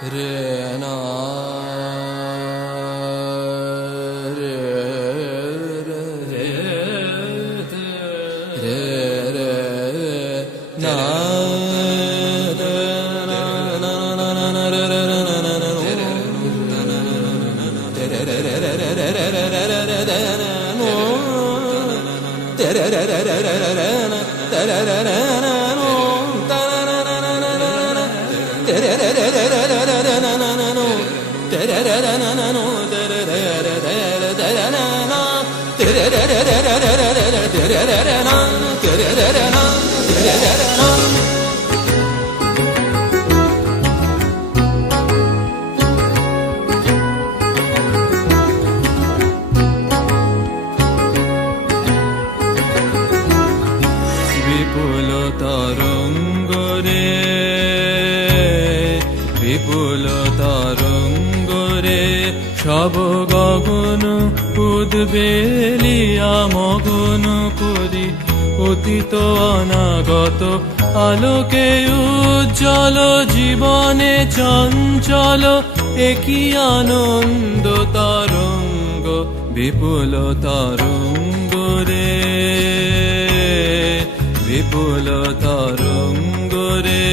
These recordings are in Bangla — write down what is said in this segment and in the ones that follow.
re na re re re re na বিপুল তরঙ্গ রে বিপুল তরঙ্গ রে সব গগন উদ্বেলিয়া মগন করি অতীত অনাগত আলোকে উজ্জ্বল জীবনে চঞ্চল একই আনন্দ তরঙ্গ বিপুল তরঙ্গ রে বিপুল তরঙ্গ রে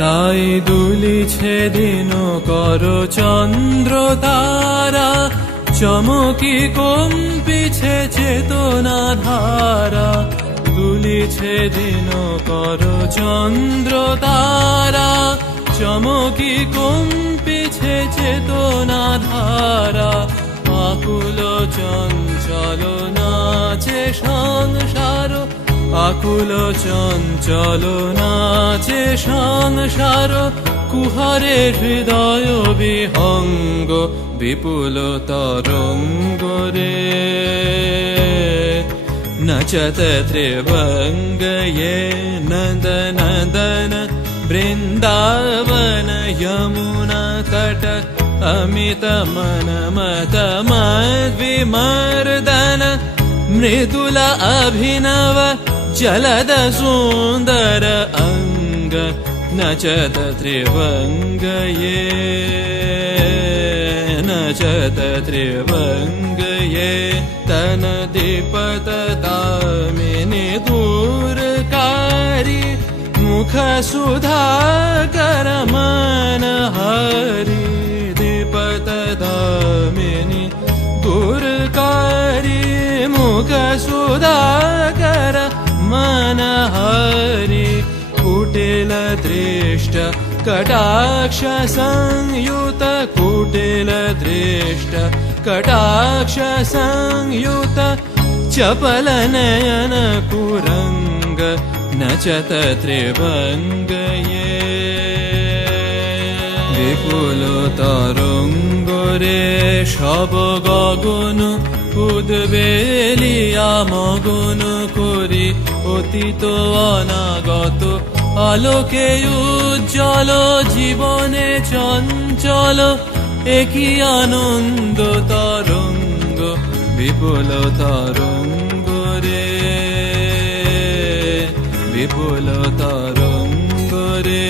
তাই দুলিছে দিন কর চন্দ্র তারা চমকি কম্পিছে চেতনা ধারা দুলিছে দিন কর চন্দ্র তারা চমকি কম্পিছে চেতনা ধারা আকুল চঞ্চল নাচে সংসার আকুল চঞ্চল নাচে সংসার কুহরে হৃদয় বিহঙ্গ বিপুল তরঙ্গ রে নচত ত্রিভঙ্গ ये नंद नंदन বৃন্দাবন यमुना तट अमित मन मत मद्विमर्दन मृदुल अभिनव चलद सुंदर अंग नचत त्रिभंग ये नचत त्रिभंग ये तन दीपत दामिनी दूरकारी मुख सुधाकर मन हरि दीपत दामिनी दूरकारी मुख सुधाकर मन हरि कुटिल दृष्ट कटाक्ष संयुत कुटिल दृष्ट कटाक्ष संयुत चपल नयन कुरंग नचत त्रिभंग ये বিপুল তরঙ্গ রে সব গগন উদ্বেলিয়া মগন করি অতীত অনাগত আলোকে উজ্জ্বল জীবনে চঞ্চল একই আনন্দ তরঙ্গ বিপুল তরঙ্গ রে বিপুল তরঙ্গ রে